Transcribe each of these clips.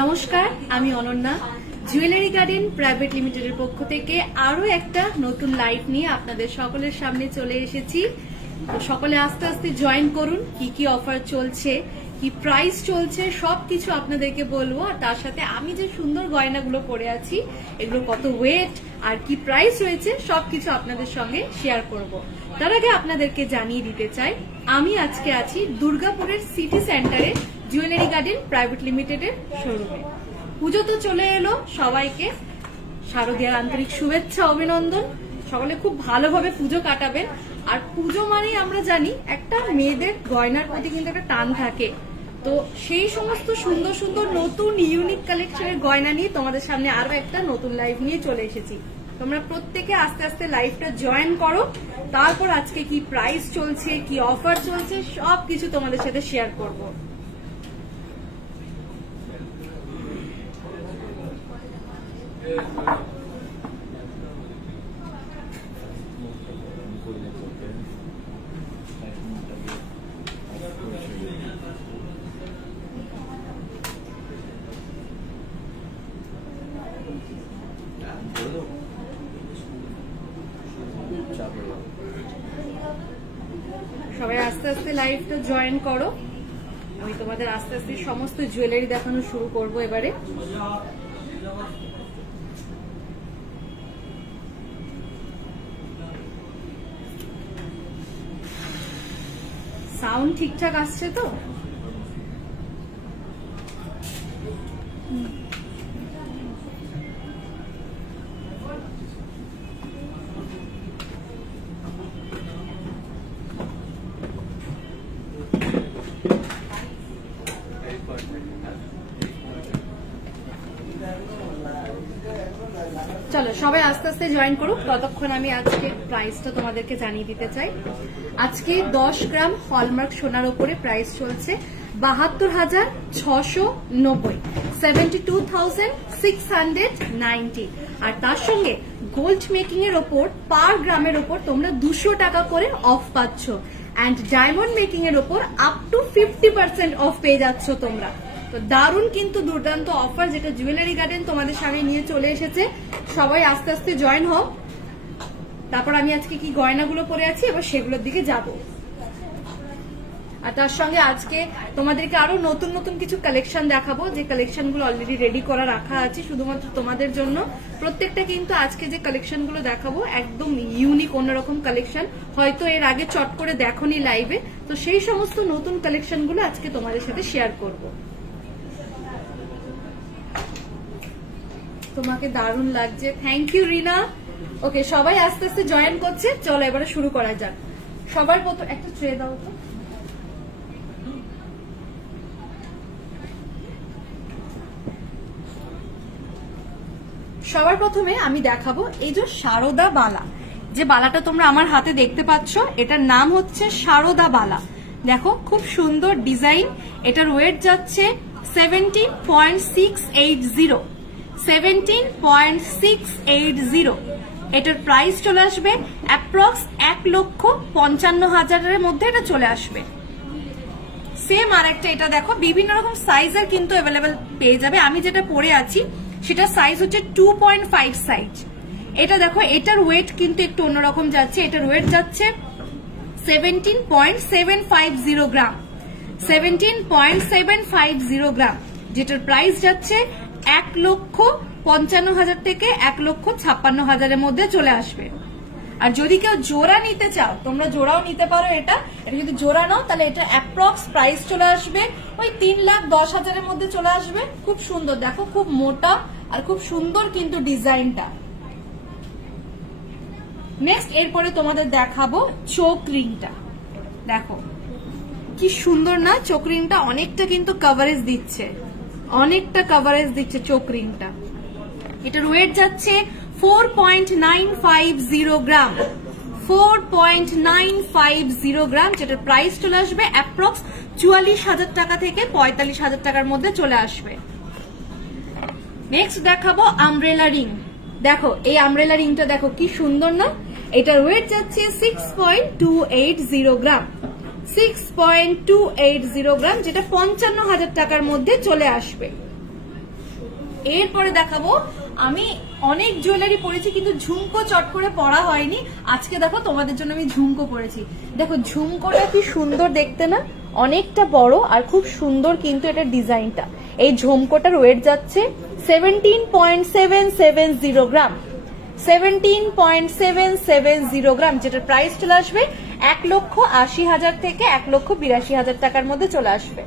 নমস্কার, আমি Ananya. Jewellery garden private লিমিটেডের পক্ষ থেকে আরো একটা নতুন লাইভ নিয়ে আপনাদের সকলের সামনে চলে এসেছি। তো সকলে আস্তে আস্তে জয়েন করুন। কি কি অফার চলছে, কি প্রাইস চলছে, সবকিছু আপনাদেরকে বলবো। আর তার সাথে আমি যে সুন্দর গয়নাগুলো পরে আছি, এগুলো কত ওয়েট আর কি প্রাইস রয়েছে, সবকিছু আপনাদের সঙ্গে শেয়ার করব। তার আগে আপনাদেরকে জানিয়ে দিতে চাই, আমি আজকে আছি দুর্গাপুরের সিটি সেন্টারে জুয়েলারি গার্ডেন প্রাইভেট লিমিটেডের শোরুমে। পুজো তো চলে এলো, সবাইকে শারদীয়ার আন্তরিক শুভেচ্ছা অভিনন্দন। সকলে খুব ভালোভাবে পুজো কাটাবেন। আর পুজো মানেই আমরা জানি একটা মেয়েদের গয়নার প্রতি কিন্তু একটা টান থাকে। তো সেই সমস্ত সুন্দর সুন্দর নতুন ইউনিক কালেকশনের গয়না নিয়ে তোমাদের সামনে আরো একটা নতুন লাইভ নিয়ে চলে এসেছি। তোমরা প্রত্যেকে আস্তে আস্তে লাইভটা জয়েন করো। তারপর আজকে কি প্রাইস চলছে, কি অফার চলছে, সবকিছু তোমাদের সাথে শেয়ার করবো। সবাই আস্তে আস্তে লাইভটা জয়েন করো। আমি তোমাদের আস্তে আস্তে সমস্ত জুয়েলারি দেখানো শুরু করব এবারে। সাউন্ড ঠিকঠাক আসছে তো? চলো সবাই আস্তে আস্তে জয়েন করুক। ততক্ষণ আমি আজকে প্রাইসটা তোমাদেরকে জানিয়ে দিতে চাই। আজকে 10 গ্রাম হলমার্ক সোনার উপরে প্রাইস চলছে 72,690, 72,690। আর তার সঙ্গে গোল্ড মেকিং এর ওপর পার গ্রামের ওপর তোমরা 200 টাকা করে অফ পাচ্ছ। অ্যান্ড ডায়মন্ড মেকিং এর ওপর আপ টু 50% অফ পেয়ে যাচ্ছ তোমরা। তো দারুণ কিন্তু দুর্দান্ত অফার, যেটা জুয়েলারি গার্ডেন তোমাদের সামনে নিয়ে চলে এসেছে। সবাই আস্তে আস্তে জয়েন হোক। তারপর আমি আজকে কি গয়নাগুলো পরে আছি এবার সেগুলোর দিকে যাব। আর তার সঙ্গে আজকে তোমাদেরকে আরো নতুন নতুন কিছু কালেকশন দেখাবো, যে কালেকশনগুলো অলরেডি রেডি করা রাখা আছে শুধুমাত্র তোমাদের জন্য। প্রত্যেকটা কিন্তু আজকে যে কালেকশনগুলো দেখাবো একদম ইউনিক অন্যরকম কালেকশন, হয়তো এর আগে চট করে দেখোনি লাইভে। তো সেই সমস্ত নতুন কালেকশনগুলো আজকে তোমাদের সাথে শেয়ার করব। তোমাকে দারুণ লাগছে, থ্যাংক ইউ রিনা। ওকে, সবাই আস্তে আস্তে জয়েন করছে। চলো এবারে শুরু করা যাক। সবার প্রথম একটা ট্রে দাও তো। সবার প্রথমে আমি দেখাবো এই যে শারদা বালা, যে বালাটা তোমরা আমার হাতে দেখতে পাচ্ছ, এটার নাম হচ্ছে শারদা বালা। দেখো খুব সুন্দর ডিজাইন। এটার ওয়েট যাচ্ছে 17.680, 17.680। এটার প্রাইস চলে আসবে অ্যাপ্রক্স 1,55,000 মধ্যে এটা চলে আসবে। সেম আর একটা এটা দেখো, বিভিন্ন রকম সাইজের কিন্তু অ্যাভেলেবেল পেয়ে যাবে। আমি যেটা পরে আছি সেটা সাইজ হচ্ছে 2.5 সাইজ। এটা দেখো, এটার ওয়েট কিন্তু একটু অন্যরকম যাচ্ছে। এটার ওয়েট যাচ্ছে 17.750 গ্রাম, 17.750 গ্রাম, যেটার প্রাইস যাচ্ছে 1,55,000 থেকে 1,56,000 মধ্যে চলে আসবে। আর যদি কেউ জোড়া নিতে চাও তোমরা জোড়াও নিতে পারো। এটা যদি জোড়া নাও তাহলে এটা অ্যাপ্রক্স প্রাইস চলে আসবে ওই 3,10,000 মধ্যে চলে আসবে। খুব সুন্দর, দেখো খুব মোটা আর খুব সুন্দর কিন্তু ডিজাইনটা। নেক্সট এরপরে তোমাদের দেখাবো চোক রিংটা। দেখো কি সুন্দর না চোক রিংটা, অনেকটা কিন্তু কভারেজ দিচ্ছে, অনেকটা কভারেজ দিচ্ছে চোক রিংটা। এটার ওয়েট যাচ্ছে 4.950 গ্রাম, 4.950 গ্রাম, যেটার প্রাইস চলে আসবে অ্যাপ্রক্স 44,000 টাকা থেকে 45,000 টাকার মধ্যে চলে আসবে। নেক্সট দেখাবো আমব্রেলা রিং। দেখো এই আমব্রেলা রিংটা দেখো কি সুন্দর না। এটার ওয়েট যাচ্ছে 6.280 গ্রাম, 6.280 গ্রাম, যেটা 55,000 টাকার মধ্যে চলে আসবে। এরপরে দেখাবো, আমি অনেক জুয়েলারি পরেছি কিন্তু ঝুমকো চট করে পরা হয়নি, আজকে দেখো তোমাদের জন্য আমি ঝুমকো পরেছি। দেখো ঝুমকোটা কি সুন্দর দেখতে না, অনেকটা বড় আর খুব সুন্দর কিন্তু এটা ডিজাইনটা। এই ঝুমকোটার ওয়েট যাচ্ছে 17.770 গ্রাম, 17.770 গ্রাম, যেটার প্রাইস চলে আসবে 1,80,000 থেকে 1,82,000 টাকার মধ্যে চলে আসবে।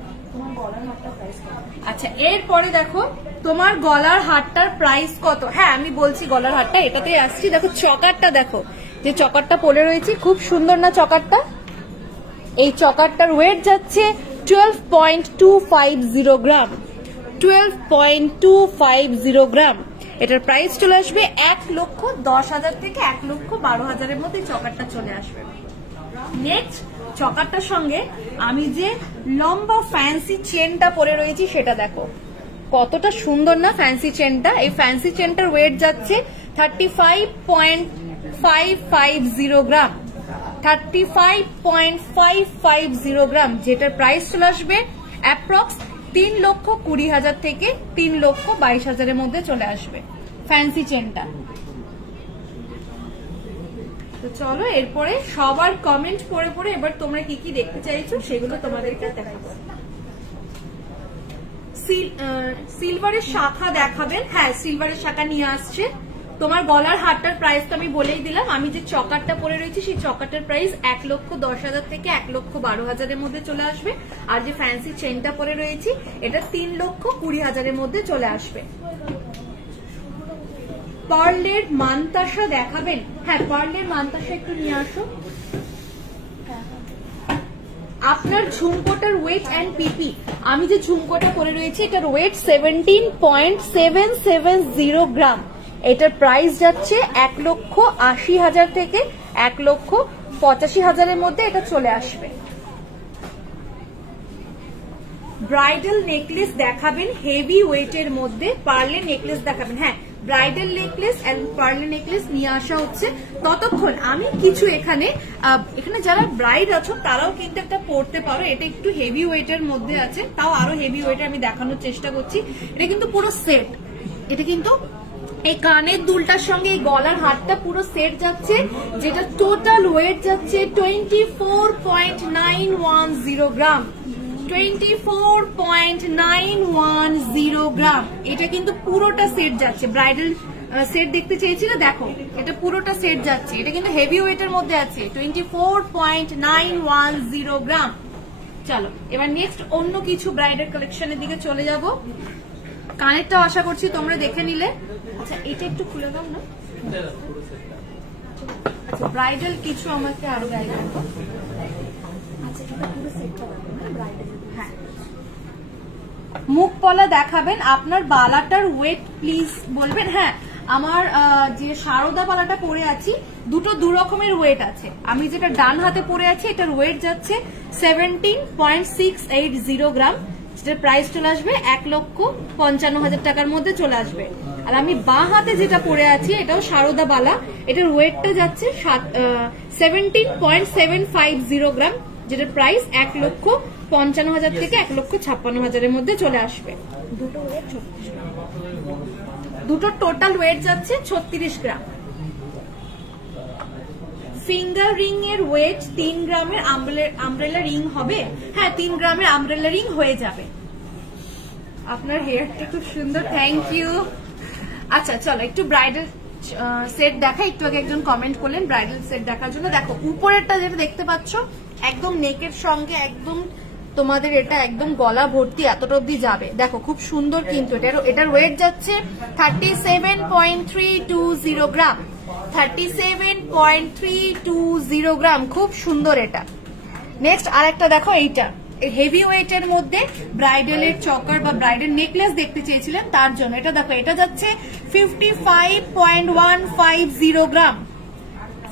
আচ্ছা, এরপরে দেখো তোমার গলার হারটার প্রাইস কত। হ্যাঁ আমি বলছি গলার হারটা, এটাতে আসছি। দেখো চকারটা, দেখো যে চকারটা পরে রয়েছে, খুব সুন্দর না চকারটা। এই চকারটার ওয়েট যাচ্ছে 12.250 গ্রাম, 12.250 গ্রাম। এটার প্রাইস চলে আসবে 1,10,000 থেকে 1,12,000 মধ্যে চকারটা চলে আসবে। নেক্সট চকারটার সঙ্গে আমি যে লম্বা ফ্যান্সি চেনটা পরে রয়েছি সেটা দেখো কতটা সুন্দর না ফ্যান্সি চেনটা। এই ফ্যান্সি চেনটার ওয়েট যাচ্ছে 35.550 গ্রাম, 35.550 গ্রাম, যেটার প্রাইস চলে আসবে অ্যাপ্রক্স 3,20,000 থেকে 3,22,000 মধ্যে চলে আসবে ফ্যান্সি চেনটা। তো চলো এরপরে সবার কমেন্ট পড়ে পড়ে এবার তোমরা কি কি দেখতে চাইছো সেগুলো তোমাদেরকে দেখাবো। সিলভারের শাখা দেখাবেন, হ্যাঁ সিলভারের শাখা নিয়ে আসছে। তোমার গলার হারটার প্রাইস তো আমি বলেই দিলাম। আমি যে চকারটা পরে রয়েছি সেই চকারটার প্রাইস 1,10,000 থেকে 1,12,000 মধ্যে চলে আসবে। আর যে ফ্যান্সি চেনটা পরে রয়েছি এটা 3,20,000 মধ্যে চলে আসবে। পার্লের মানতাসা দেখাবেন, হ্যাঁ পার্লের মানতাসা একটু নিয়ে আসো। আপনার ঝুমকোটার ওয়েট অ্যান্ড পিপি, আমি যে ঝুমকোটা পরে রয়েছি এটার ওয়েট 17.770 গ্রাম। এটার প্রাইস যাচ্ছে 1,80,000 থেকে 1,85,000 মধ্যে এটা চলে আসবে। ব্রাইডাল নেকলেস দেখাবেন হেভি ওয়েটের মধ্যে, পার্লের নেকলেস দেখাবেন। হ্যাঁ ব্রাইডাল নেকলেস এন্ড পার্লের নেকলেস নিয়ে আসা হচ্ছে। ততক্ষণ আমি কিছু এখানে যারা ব্রাইড আছো তারাও কিন্তু একটা পড়তে পারো। এটা একটু হেভি ওয়েটের মধ্যে আছে, তাও আরো হেভি ওয়েটের আমি দেখানোর চেষ্টা করছি। এটা কিন্তু পুরো সেট, এটা কিন্তু এই কানের দুলটার সঙ্গে এই গলার হারটা পুরো সেট যাচ্ছে, যেটা টোটাল ওয়েট যাচ্ছে 24.910 গ্রাম, 24.910 গ্রাম। এটা কিন্তু পুরোটা সেট যাচ্ছে। ব্রাইডাল সেট দেখতে চেয়েছিলে, দেখো এটা পুরোটা সেট যাচ্ছে। এটা কিন্তু হেভি ওয়েটের মধ্যে আছে, 24.910 গ্রাম। চলো এবার নেক্সট অন্য কিছু ব্রাইডাল কালেকশনের দিকে চলে যাব। কানেরটাও আশা করছি তোমরা দেখে নিলে। আচ্ছা এটা একটু খুলে দাও না। আচ্ছা ব্রাইডাল কিছু আমাকে আরো গাইড করো। আচ্ছা এটা পুরো সেট করা না ব্রাইডাল। হ্যাঁ মুখ পলা দেখাবেন। আপনার বালাটার ওয়েট প্লিজ বলবেন। হ্যাঁ আমার যে সারদা বালাটা পরে আছি দুটো দু রকমের ওয়েট আছে। আমি যেটা ডান হাতে পরে আছি এটার ওয়েট যাচ্ছে 17.680 গ্রাম, যেটার প্রাইস চলে আসবে 1,55,000 টাকার মধ্যে চলে আসবে। আর আমি বাঁ হাতে যেটা পরে আছি এটাও সারদা বালা, এটার ওয়েটটা যাচ্ছে 17.750 গ্রাম, যেটার প্রাইস 1,55,000 থেকে 1,56,000 মধ্যে চলে আসবে। দুটো ওয়েট 36 গ্রাম, দুটো টোটাল ওয়েট যাচ্ছে 36 গ্রাম। ফিঙ্গার রিং এর ওয়েট 3 গ্রামের আমব্রেলা রিং হবে। হ্যাঁ 3 গ্রামের আমব্রেলা রিং হয়ে যাবে। আপনার হেয়ারটা খুব সুন্দর, থ্যাংক ইউ। আচ্ছা চলো একটু ব্রাইডাল সেট দেখা। একটু আগে একজন কমেন্ট করলেন ব্রাইডাল সেট দেখার জন্য। দেখো উপরেরটা যেটা দেখতে পাচ্ছ একদম নেকের সঙ্গে একদম তোমাদের এটা একদম গলা ভর্তি এতটা অব্দি যাবে। দেখো খুব সুন্দর কিন্তু এটার ওয়েট যাচ্ছে 37.320 গ্রাম, 37.320 গ্রাম, খুব সুন্দর এটা। নেক্সট আরেকটা দেখো, এইটা হেভি ওয়েটের মধ্যে ব্রাইডালের চকার বা ব্রাইডাল নেকলেস দেখতে চেয়েছিলেন তার জন্য। এটা দেখো এটা যাচ্ছে 55.150 গ্রাম,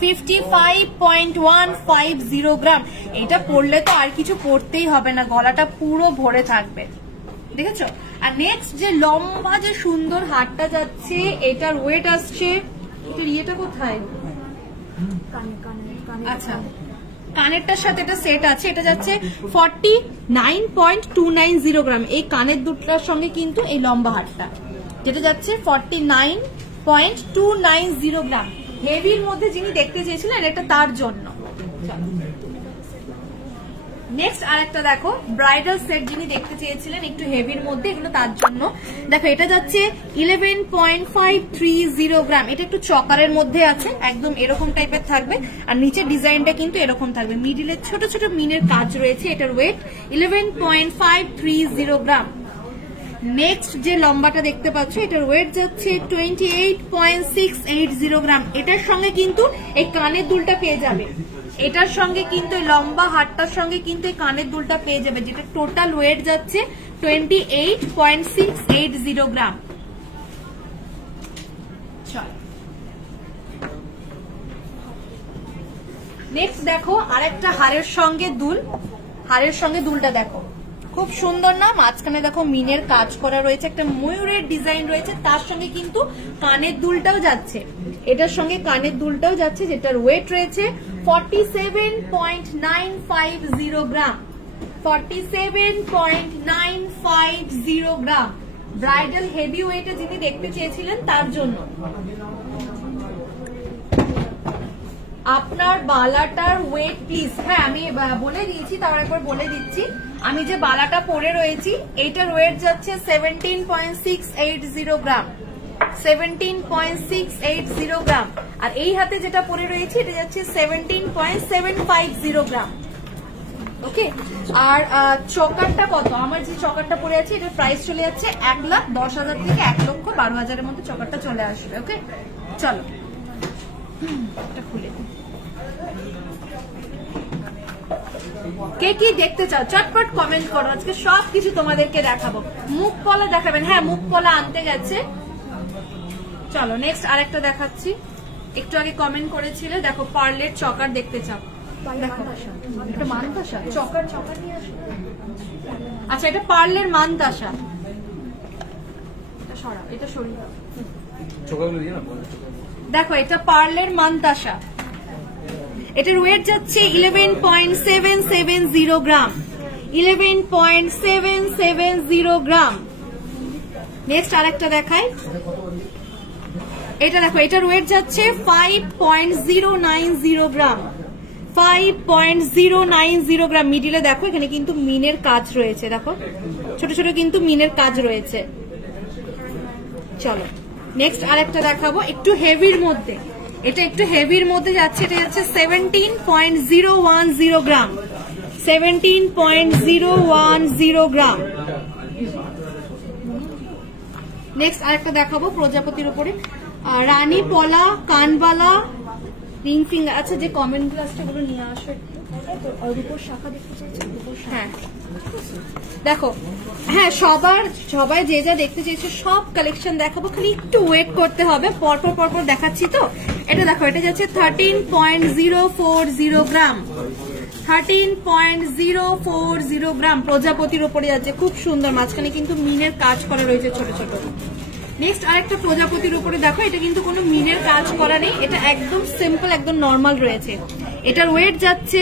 55.150 গ্রাম। এটা পরলে তো আর কিছু পরতেই হবে না, গলাটা পুরো ভরে থাকবে, দেখেছো। আর নেক্সট যে লম্বা যে সুন্দর হারটা যাচ্ছে এটার ওয়েট আসছে, এটার ইয়েটা কোথায়? আচ্ছা কানেরটার সাথে এটা সেট আছে, এটা যাচ্ছে 49.290 গ্রাম। এই কানের দুটার সঙ্গে কিন্তু এই লম্বা হারটা যেটা যাচ্ছে 49.290 গ্রাম। হেভির মধ্যে যিনি দেখতে চেয়েছিলেন এটা তার জন্য। নেক্সট আরেকটা দেখো ব্রাইডাল সেট যিনি দেখতে চেয়েছিলেন একটু হেভির মধ্যে, এগুলো তার জন্য। দেখো এটা যাচ্ছে 11.530 গ্রাম। এটা একটু চকারের মধ্যে আছে, একদম এরকম টাইপের থাকবে, আর নিচের ডিজাইনটা কিন্তু এরকম থাকবে, মিডিলে ছোট ছোট মিনের কাজ রয়েছে। এটার ওয়েট 11.530 গ্রাম। নেক্সট যে লম্বাটা দেখতে পাচ্ছ এটার ওয়েট যাচ্ছে 28.680 গ্রাম। এটার সঙ্গে কিন্তু এই কানের দুলটা পেয়ে যাবে, এটার সঙ্গে কিন্তু লম্বা হারটার সঙ্গে কিন্তু এই কানের দুলটা পেয়ে যাবে, যেটা টোটাল ওয়েট যাচ্ছে 28.680 গ্রাম। নেক্সট দেখো আরেকটা হারের সঙ্গে দুল, হারের সঙ্গে দুলটা দেখো খুব সুন্দর না, মাঝখানে দেখো মিনের কাজ করা রয়েছে, একটা ময়ূরের ডিজাইন রয়েছে, তার সঙ্গে কিন্তু কানের দুলটাও যাচ্ছে, এটার সঙ্গে কানের দুলটাও যাচ্ছে, যেটার ওয়েট রয়েছে 47.950 গ্রাম। 47.950 গ্রাম। ব্রাইডাল হেভি ওয়েটে যিনি দেখতে চেয়েছিলেন তার জন্য। আপনার বালাটার ওয়েট প্লিজ, হ্যাঁ আমি বলে দিয়েছি, তার একবার বলে দিচ্ছি, আমি যে বালাটা পরে রয়েছি এইটার ওয়েট যাচ্ছে 17.680 গ্রাম। 17.680 গ্রাম। আর এই হাতে যেটা পরে রয়েছে এটা যাচ্ছে 17.750 গ্রাম। ওকে, আর চকারটা কত, আমার যে চকারটা পরে আছে এটার প্রাইস চলে যাচ্ছে 1,10,000 থেকে 1,12,000 মধ্যে চকারটা চলে আসবে। ওকে চলো এটা খুলে দিই। কে কি দেখতে চাও চটপট কমেন্ট করো, আজকে সবকিছু তোমাদেরকে দেখাবো। মুখ পলা দেখাবেন, হ্যাঁ মুখ পলা আনতে গেছে। চলো নেক্সট আরেকটা দেখাচ্ছি, একটু আগে কমেন্ট করেছিলে, দেখো পার্লের চকার দেখতে চাও, দেখো এটা মানতাসা চকার, চকার নিয়ে আসো। আচ্ছা এটা পার্লের মানতাসা, এটা সরা, এটা সরিয়ে দাও। দেখো এটা পার্লের মানতাসা, এটার ওয়েট যাচ্ছে 11.770 গ্রাম। 11.770 গ্রাম। নেক্সট আরেকটা দেখাই, এটা দেখো এটার ওয়েট যাচ্ছে 5.090 গ্রাম। 5.090 গ্রাম। মিডিলে দেখো এখানে কিন্তু মিনের কাজ রয়েছে, দেখো ছোট ছোট কিন্তু মিনের কাজ রয়েছে। চলো নেক্সট আরেকটা দেখাবো একটু হেভির মধ্যে, এটা একটু হেভির মধ্যে যাচ্ছে, এটা যাচ্ছে 17.010 গ্রাম। 17.010 গ্রাম। নেক্সট আরেকটা দেখাবো প্রজাপতির উপরে, রানী পলা কানবালা রিং ফিঙ্গার। আচ্ছা যে কমেন্ট গ্লাসটা গুলো নিয়ে আসো, রূপোর শাখা দেখতে চাইছে, হ্যাঁ দেখো, হ্যাঁ সবাই যে যা দেখতে চেয়েছে সব কালেকশন দেখাবো, খালি একটু ওয়েট করতে হবে, পরপর পরপর দেখাচ্ছি তো। এটা দেখো এটা যাচ্ছে 13.040 গ্রাম। 13.040 গ্রাম প্রজাপতির উপরে যাচ্ছে, খুব সুন্দর, মাঝখানে কিন্তু মিনের কাজ করা রয়েছে ছোট ছোট। নেক্সট আরেকটা প্রজাপতির উপরে দেখো, এটা কিন্তু কোনো মিনের কাজ করা নেই, এটা একদম সিম্পল একদম নর্মাল রয়েছে। এটার ওয়েট যাচ্ছে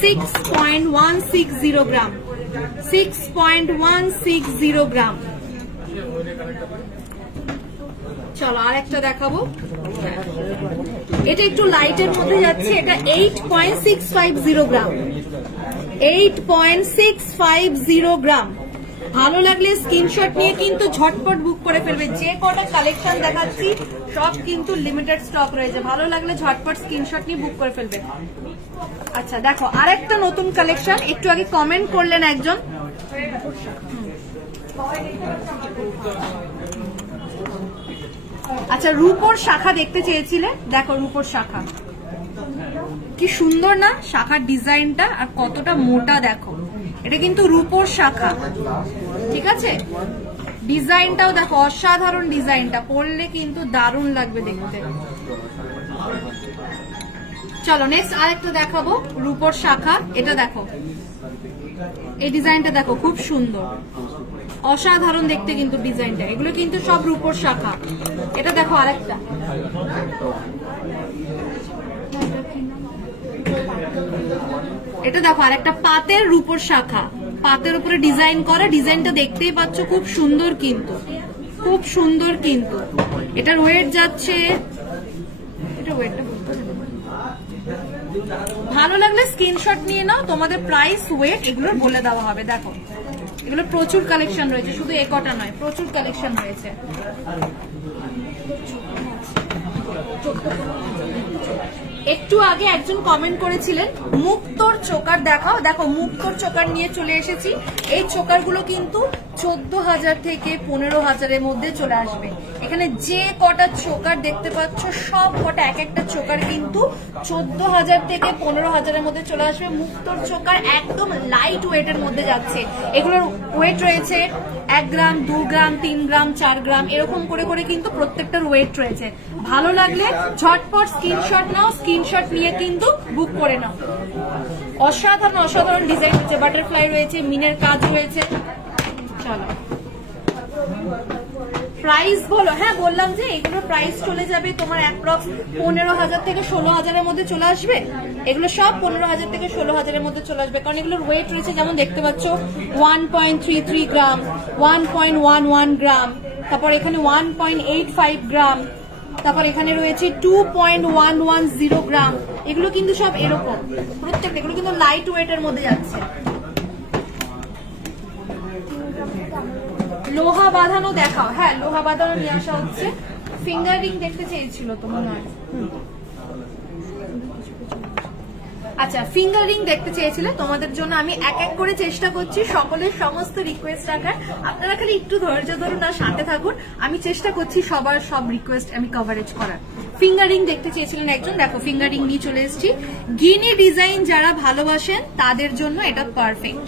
6.160 গ্রাম। 6.160 গ্রাম। চলো আরেকটা দেখাবো, এটা একটু লাইটের মধ্যে যাচ্ছে, এটা 8.650 গ্রাম। 8.650 গ্রাম। ভালো লাগলে স্ক্রিনশট নিয়ে কিন্তু ঝটপট বুক করে ফেলবে, যে কটা কালেকশন দেখাচ্ছি সব কিন্তু লিমিটেড স্টক রয়েছে, ভালো লাগলে ঝটপট স্ক্রিনশট নিয়ে বুক করে ফেলবে। আচ্ছা দেখো আরেকটা নতুন কালেকশন, একটু আগে কমেন্ট করলেন একজন, আচ্ছা রূপোর শাখা দেখতে চেয়েছিলে, দেখো রূপোর শাখা কি সুন্দর না, শাখার ডিজাইনটা আর কতটা মোটা দেখো, এটা কিন্তু রূপোর শাখা, ঠিক আছে, ডিজাইনটাও দেখো অসাধারণ, ডিজাইনটা পরলে কিন্তু দারুণ লাগবে দেখতে। চলো নেক্সট আরেকটা দেখাবো রূপোর শাখা, এটা দেখো এই ডিজাইনটা দেখো খুব সুন্দর, অসাধারণ দেখতে কিন্তু ডিজাইনটা, এগুলো কিন্তু সব রূপোর শাখা। এটা দেখো আরেকটা, এটা দেখো আরেকটা পাতের রূপোর শাখা, পাতের উপরে ডিজাইন করা, ডিজাইনটা দেখতেই পাচ্ছ খুব সুন্দর, কিন্তু খুব সুন্দর। কিন্তু এটার ওয়েট যাচ্ছে, এটা ওয়েটটা ভালো লাগলে স্ক্রিনশট নিয়ে নাও, তোমাদের প্রাইস ওয়েট এগুলোর বলে দেওয়া হবে। দেখো এগুলো প্রচুর কালেকশন রয়েছে, শুধু এ কটা নয়, প্রচুর কালেকশন রয়েছে। একটু আগে একজন কমেন্ট করেছিলেন মুক্তোর চোকার দেখাও, দেখো মুক্তোর চোকার নিয়ে চলে এসেছি। এই চোকারগুলো কিন্তু 14,000 থেকে 15,000-এর মধ্যে চলে আসবে। এখানে যে কটা চোকার দেখতে পাচ্ছ সব কটা এক একটা চোকার কিন্তু 14,000 থেকে 15,000-এর মধ্যে চলে আসবে। মুক্তোর চোকার একদম লাইট ওয়েটের মধ্যে যাচ্ছে। এগুলোর ওয়েট রয়েছে 1 গ্রাম, 2 গ্রাম, 3 গ্রাম, 4 গ্রাম, এরকম করে করে কিন্তু প্রত্যেকটার ওয়েট রয়েছে। ভালো লাগলে ঝটপট স্ক্রিনশট নাও, স্ক্রিনশট নিয়ে কিন্তু বুক করে নাও। অসাধারণ অসাধারণ ডিজাইন রয়েছে, বাটারফ্লাই রয়েছে, মিনের কাজ রয়েছে। চলো প্রাইস বলো। হ্যাঁ বললাম যে এগুলোর প্রাইস চলে যাবে তোমার অ্যাপ্রক্স 15,000 থেকে 16,000-এর মধ্যে চলে আসবে। এগুলো সব 15,000 থেকে 16,000-এর মধ্যে চলে আসবে, কারণ এগুলোর ওয়েট রয়েছে যেমন দেখতে পাচ্ছ 1.33 গ্রাম, 1.11 গ্রাম, তারপর এখানে 1.85 গ্রাম, তারপর এখানে রয়েছে 2.110 গ্রাম। এগুলো কিন্তু সব এরকম প্রত্যেকটা, এগুলো কিন্তু লাইট ওয়েটের মধ্যে যাচ্ছে। লোহা বাঁধানো দেখাও। হ্যাঁ লোহা বাঁধানো নিয়ে আসা হচ্ছে। ফিঙ্গার রিং দেখতে চেয়েছিল তো মনে হয়। আচ্ছা ফিঙ্গার রিং দেখতে চেয়েছিলে, তোমাদের জন্য আমি এক এক করে চেষ্টা করছি সকলের সমস্ত রিকোয়েস্ট রাখার। আপনারা খালি একটু ধৈর্য ধরুন আর সাথে থাকুন, আমি চেষ্টা করছি সবার সব রিকোয়েস্ট আমি কভারেজ করার। ফিঙ্গার রিং দেখতে চেয়েছিলেন একজন, দেখো ফিঙ্গার রিং নিয়ে চলে এসেছি। গিনি ডিজাইন যারা ভালোবাসেন তাদের জন্য এটা পারফেক্ট।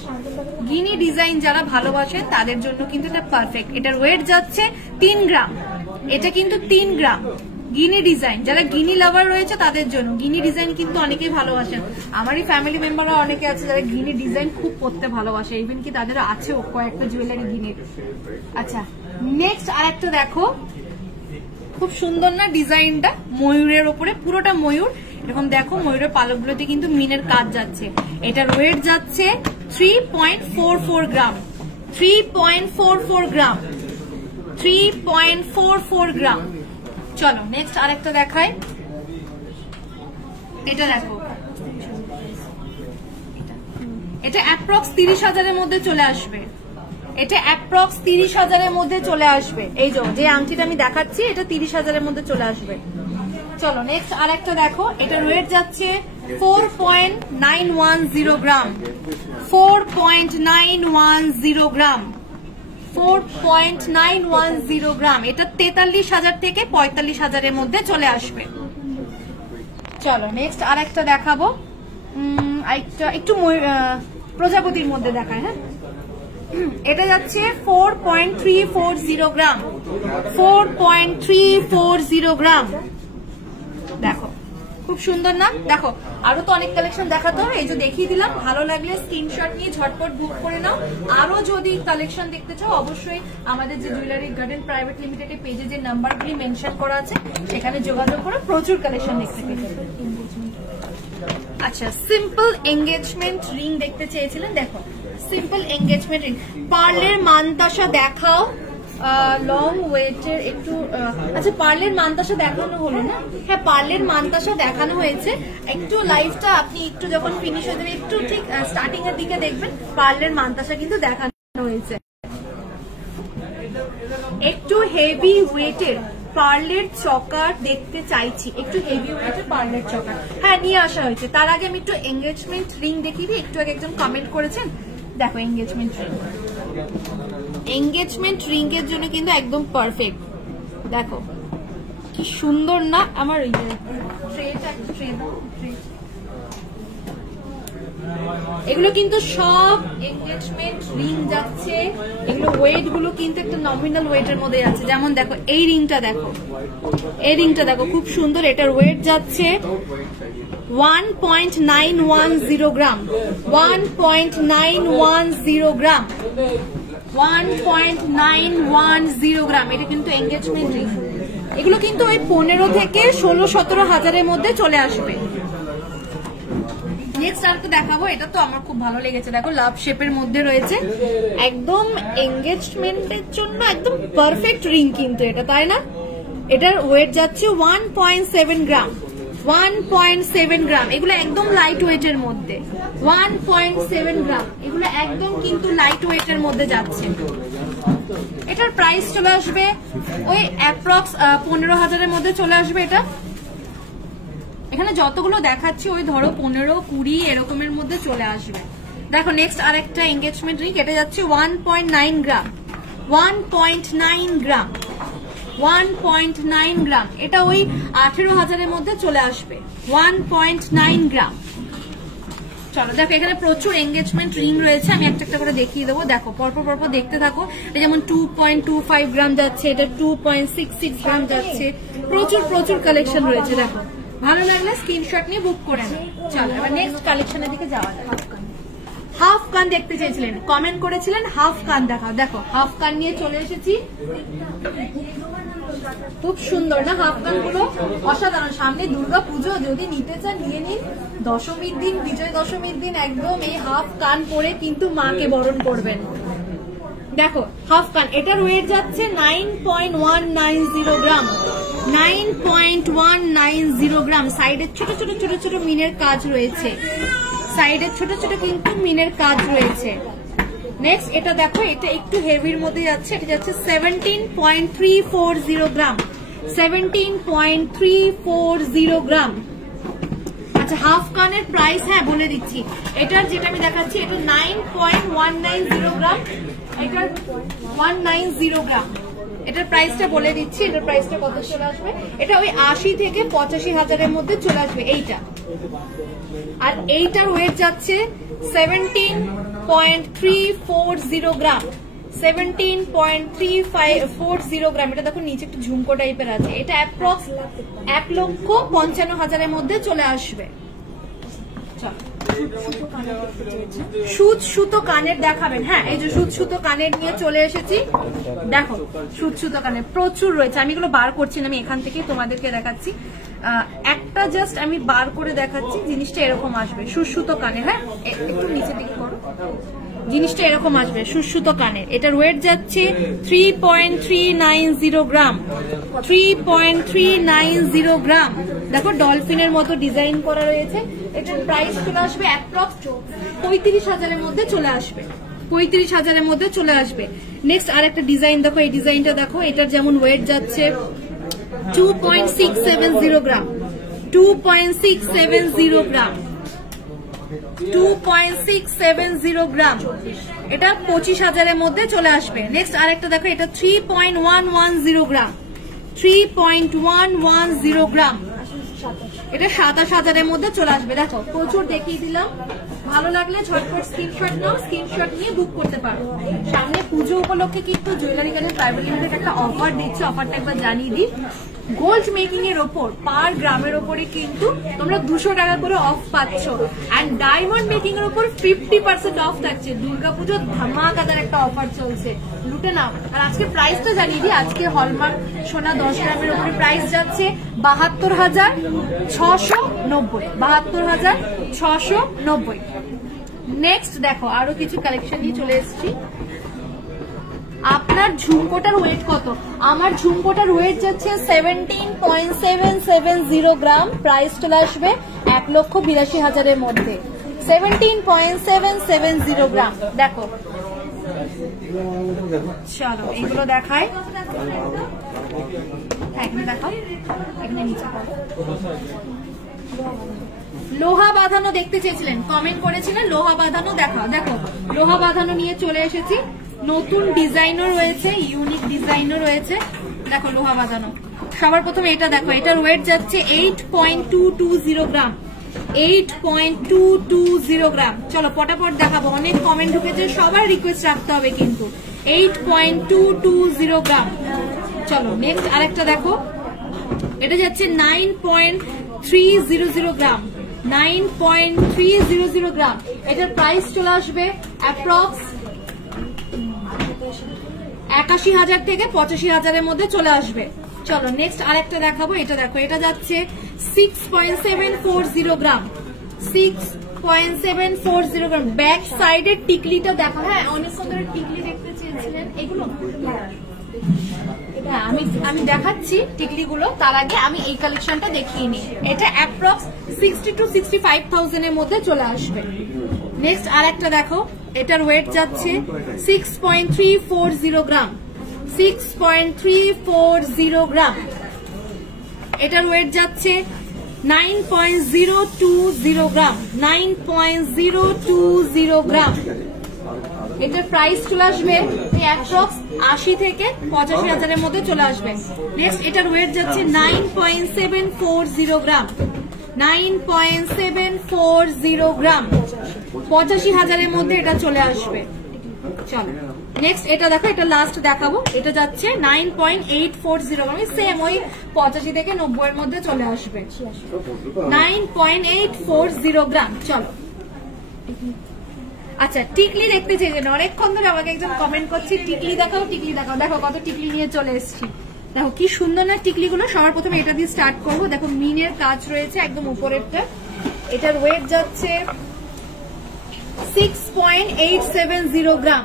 গিনি ডিজাইন যারা ভালোবাসেন তাদের জন্য কিন্তু এটা পারফেক্ট। এটার ওয়েট যাচ্ছে 3 গ্রাম, এটা কিন্তু 3 গ্রাম। গিনি ডিজাইন যারা গিনি লাভার রয়েছে তাদের জন্য, গিনি ডিজাইন কিন্তু অনেকেই ভালোবাসেন। আমারই ফ্যামিলি মেম্বাররা অনেকে আছে যারা গিনি ডিজাইন খুব করতে ভালোবাসে, ইভেন কি তাদের আছেও কয়েকটা জুয়েলারি গিনির। আচ্ছা নেক্সট আরেকটা দেখো, খুব সুন্দর না ডিজাইনটা, ময়ূরের ওপরে পুরোটা ময়ূর। এরকম দেখো ময়ূরের পালকগুলোতে কিন্তু মিনের কাজ যাচ্ছে। এটার ওয়েট যাচ্ছে 3.44 গ্রাম, 3.44 গ্রাম, 3.44 গ্রাম। চলো নেক্সট আরেকটা দেখাই। এটা দেখো, এটা অ্যাপ্রক্স 30,000-এর মধ্যে চলে আসবে। এটা অ্যাপ্রক্স 30,000-এর মধ্যে চলে আসবে। এই যে আংটিটা আমি দেখাচ্ছি এটা 30,000-এর মধ্যে চলে আসবে। চলো নেক্সট আরেকটা দেখো, এটার ওয়েট যাচ্ছে 4.910 গ্রাম, 4.910 গ্রাম, 4.910 গ্রাম। এটা 43,000 থেকে 45,000-এর মধ্যে চলে আসবে। চলো নেক্সট আরেকটা দেখাবো, একটু প্রজাপতির মধ্যে দেখায়। হ্যাঁ এটা যাচ্ছে 4.340 গ্রাম, 4.340 গ্রাম। দেখো খুব সুন্দর না? দেখো আরো তো অনেক কালেকশন দেখাতে হবে, এই যে দেখিয়ে দিলাম। ভালো লাগলে স্ক্রিনশট নিয়ে ঝটপট বুক করে নাও। আরো যদি কালেকশন দেখতে চাও অবশ্যই আমাদের যে জুয়েলারি গার্ডেন প্রাইভেট লিমিটেড পেজে যে নাম্বারগুলি মেনশন করা আছে সেখানে যোগাযোগ করে প্রচুর কালেকশন দেখতে পেয়ে যাবে। আচ্ছা সিম্পল এঙ্গেজমেন্ট রিং দেখতে চেয়েছিলেন, দেখো সিম্পল এঙ্গেজমেন্ট রিং। পার্লের মানতাসা দেখাও, লং ওয়েটের একটু। আচ্ছা পার্লের মানতাসা দেখানো হলো না? হ্যাঁ পার্লের মানতাসা দেখানো হয়েছে। একটু লাইভটা আপনি একটু যখন ফিনিশ হয়ে যাবে একটু ঠিক স্টার্টিং এর দিকে দেখবেন, পার্লের মানতাসা কিন্তু দেখানো হয়েছে। একটু হেভি ওয়েটের পার্লের চকার দেখতে চাইছি, একটু হেভি ওয়েটের পার্লের চকার। হ্যাঁ নিয়ে আসা হয়েছে। তার আগে আমি একটু এঙ্গেজমেন্ট রিং দেখিয়ে দিই। একটু আগে একজন কমেন্ট করেছেন, দেখো এঙ্গেজমেন্ট রিং। এঙ্গেজমেন্ট রিং এর জন্য কিন্তু একদম পারফেক্ট। দেখো কি সুন্দর না? আমার এগুলো কিন্তু সব এঙ্গেজমেন্ট রিং যাচ্ছে। এগুলো ওয়েট গুলো কিন্তু একটা নমিনাল ওয়েটের মধ্যে যাচ্ছে। যেমন দেখো এই রিংটা দেখো, এই রিংটা দেখো খুব সুন্দর। এটার ওয়েট যাচ্ছে 1.910 গ্রাম, 1.910 গ্রাম, 1.910 গ্রাম। এটা কিন্তু এঙ্গেজমেন্ট রিং। এগুলো কিন্তু ওই 15 থেকে 16-17 হাজারের মধ্যে চলে আসবে। নেক্সট আর তো দেখাবো, এটা তো আমার খুব ভালো লেগেছে, দেখো লাভ শেপের মধ্যে রয়েছে, একদম এঙ্গেজমেন্টের জন্য একদম পারফেক্ট রিং কিন্তু এটা, তাই না? এটার ওয়েট যাচ্ছে 1.7 গ্রাম, 1.7 গ্রাম। এগুলো একদম লাইট ওয়েটের মধ্যে, 1.7 গ্রাম, এগুলো একদম কিন্তু লাইট ওয়েটের মধ্যে যাচ্ছে। এটার প্রাইস চলে আসবে ওই অ্যাপ্রক্স 15,000-এর মধ্যে চলে আসবে এটা। এখানে যতগুলো দেখাচ্ছি ওই ধরো 15-20 এরকমের মধ্যে চলে আসবে। দেখো নেক্সট আরেকটা এঙ্গেজমেন্ট রিং, এটা যাচ্ছে 1.9 গ্রাম, 1.9 গ্রাম, 1.9 গ্রাম। এটা ওই 18,000-এর মধ্যে চলে আসবে, 1.9 গ্রাম। চলো দেখো এখানে প্রচুর এঙ্গেজমেন্ট রিং রয়েছে, আমি একটা একটা করে দেখিয়ে দেবো। দেখো পরপর পরপর দেখতে থাকো। এটা যেমন 2.25 গ্রাম যাচ্ছে, এটা 2.66 গ্রাম যাচ্ছে, প্রচুর প্রচুর কালেকশন রয়েছে। দেখো ভালো লাগলে স্ক্রিনশট নিয়ে বুক করে নাও। চলো এবার নেক্সট কালেকশনের দিকে যাওয়া যাক। হাফ কান দেখতে চেয়েছিলেন, কমেন্ট করেছিলেন হাফ কান দেখাও। দেখো হাফ কান নিয়ে চলে এসেছি, খুব সুন্দর না হাফ কান গুলো, অসাধারণ। সামনে দুর্গা পুজো, যদি নিতে চান নিয়ে নিন। দশমীর দিন, বিজয় দশমীর দিন একদম এই হাফ কান পরে কিন্তু মাকে বরণ করবেন। দেখো হাফ কান, এটার ওয়েট যাচ্ছে 9.190 গ্রাম, 9.190 গ্রাম। সাইডের ছোট ছোট ছোট ছোট মিনের কাজ রয়েছে, সাইডের ছোট ছোট কিন্তু মিনের কাজ রয়েছে। নেক্সট এটা দেখো, এটা একটু হেভির মধ্যে যাচ্ছে, এটা যাচ্ছে 17.340 গ্রাম, 17.340 গ্রাম। আচ্ছা হাফ কানের প্রাইস হ্যাঁ বলে দিচ্ছি, এটার যেটা আমি দেখাচ্ছি এটা 9.190 গ্রাম, এটার 190 গ্রাম। এটার প্রাইসটা বলে দিচ্ছি, এটার প্রাইসটা কত চলে আসবে। এটা ওই 80 থেকে 85,000-এর মধ্যে চলে আসবে এইটা। আর এইটার ওয়েট যাচ্ছে 17.340 গ্রাম, 17.340 গ্রাম। এটা দেখো নিচে একটু ঝুমকো টাইপের আছে। এটা অ্যাপ্রক্স 1,55,000-এর মধ্যে চলে আসবে। সুত সুতো কানের দেখাবেন? হ্যাঁ এই যে সুত সুতো কানের নিয়ে চলে এসেছি। দেখো সুত সুতো কানের প্রচুর রয়েছে, আমি এগুলো বার করছি না, আমি এখান থেকে তোমাদেরকে দেখাচ্ছি। একটা জাস্ট আমি বার করে দেখাচ্ছি, জিনিসটা এরকম আসবে সুসুতো কানের। হ্যাঁ একটু নিচের দিকে করো, জিনিসটা এরকম আসবে সুসুতো কানের। এটার ওয়েট যাচ্ছে 3.390 গ্রাম, 3.390 গ্রাম। দেখো ডলফিনের মতো ডিজাইন করা রয়েছে। এটার প্রাইস চলে আসবে অ্যাপ্রক্স 35,000-এর মধ্যে চলে আসবে, 35,000-এর মধ্যে চলে আসবে। নেক্সট আর একটা ডিজাইন দেখো, এই ডিজাইনটা দেখো, এটার যেমন ওয়েট যাচ্ছে 2.670 গ্রাম, 2.670 গ্রাম, 2.670 গ্রাম। এটা 25,000-এর মধ্যে চলে আসবে। নেক্সট আরেকটা দেখো, এটা 3.110 গ্রাম, 3.110 গ্রাম। এটা 27,000-এর মধ্যে চলে আসবে। দেখো প্রচুর দেখিয়ে দিলাম, ভালো লাগলে ঝটপট স্ক্রিনশট নাও, স্ক্রিনশট নিয়ে বুক করতে পারো। সামনে পুজো উপলক্ষে কিন্তু জুয়েলারি গার্ডেন প্রাইভেট লিমিটেড একটা অফার দিচ্ছে, অফারটা একবার জানিয়ে দিই। গোল্ড মেকিং এর ওপর পার গ্রামের ওপরে কিন্তু তোমরা 200 টাকা করে অফ পাচ্ছ, এন্ড ডায়মন্ড মেকিং এর ওপর 50% অফ থাকছে। দুর্গাপুজোর ধামাকাদার একটা অফার চলছে, লুটে নাও। আর আজকে প্রাইসটা জানিয়ে দিই, আজকে হলমার্ক সোনা 10 গ্রামের ওপরে প্রাইস যাচ্ছে 72,690, 72,690। নেক্সট দেখো আরো কিছু কালেকশন নিয়ে চলে এসেছি। আপনার ঝুমকোটার ওয়েট কত? আমার ঝুমকোটার ওয়েট যাচ্ছে 17.770 গ্রাম, প্রাইস চলে আসবে 1,82,000-এর মধ্যে, 17.770 গ্রাম। দেখো চলো এইগুলো দেখাই, এখানে দেখাও, এখানে নিচে লোহা বাঁধানো দেখতে চেয়েছিলেন, কমেন্ট করেছিলেন লোহা বাঁধানো দেখাও। দেখো লোহা বাঁধানো নিয়ে চলে এসেছি, নতুন ডিজাইনও রয়েছে, ইউনিক ডিজাইনও রয়েছে। দেখো লোহা বাঁধানো, সবার প্রথমে এটা দেখো, এটার ওয়েট যাচ্ছে 8.220 গ্রাম, 8.220 গ্রাম। চলো পটাপট দেখাবো, অনেক কমেন্ট ঢুকেছে, সবার রিকোয়েস্ট রাখতে হবে কিন্তু। 8.220 গ্রাম। চলো নেক্সট আরেকটা দেখো, এটা যাচ্ছে 9.300 গ্রাম, 9.300 গ্রাম। এটার প্রাইস চলে আসবে অ্যাপ্রক্স 81,000 থেকে 85,000-এর মধ্যে চলে আসবে। চলো নেক্সট আরেকটা দেখাবো, এটা দেখো, এটা যাচ্ছে 6.740 গ্রাম, 9.740 গ্রাম। ব্যাক সাইডের টিকলিটা দেখো। হ্যাঁ, অনেকক্ষণ ধরে টিকলি দেখতে চেয়েছিলেন। এগুলো আমি দেখাচ্ছি টিকলিগুলো, তার আগে আমি এই কালেকশনটা দেখিয়ে নিই। এটা অ্যাপ্রক্স 60 to 65,000 এর মধ্যে চলে আসবে। নেক্সট আর একটা দেখো, এটার ওয়েট যাচ্ছে 6.340 গ্রাম। 6.340 গ্রাম। এটার ওয়েট যাচ্ছে 9.020 গ্রাম। 9.020 গ্রাম। এটার প্রাইস চলে আসবে অ্যাপ্রক্স 80 থেকে 85,000 এর মধ্যে চলে আসবে। নেক্সট এটার ওয়েট যাচ্ছে 9.740 গ্রাম। 9.740 গ্রাম। 85,000 এর মধ্যে এটা চলে আসবে। চলো নেক্সট এটা দেখো, এটা লাস্ট দেখাবো। এটা যাচ্ছে 9.840 গ্রাম। সেম ওই 85 থেকে 90 এর মধ্যে চলে আসবে। 9.840 গ্রাম। চলো আচ্ছা, টিকলি দেখতে চেয়েছেন অনেকক্ষণ ধরে, আমাকে একজন কমেন্ট করছে টিকলি দেখাও, টিকলি দেখাও। দেখো কত টিকলি নিয়ে চলে এসেছি। দেখো কি সুন্দর না টিকলিগুলো। সবার প্রথমে এটা দিয়ে স্টার্ট করবো। দেখো মিনের কাজ রয়েছে একদম উপরেরটা। এটার ওয়েট যাচ্ছে 6.870 গ্রাম।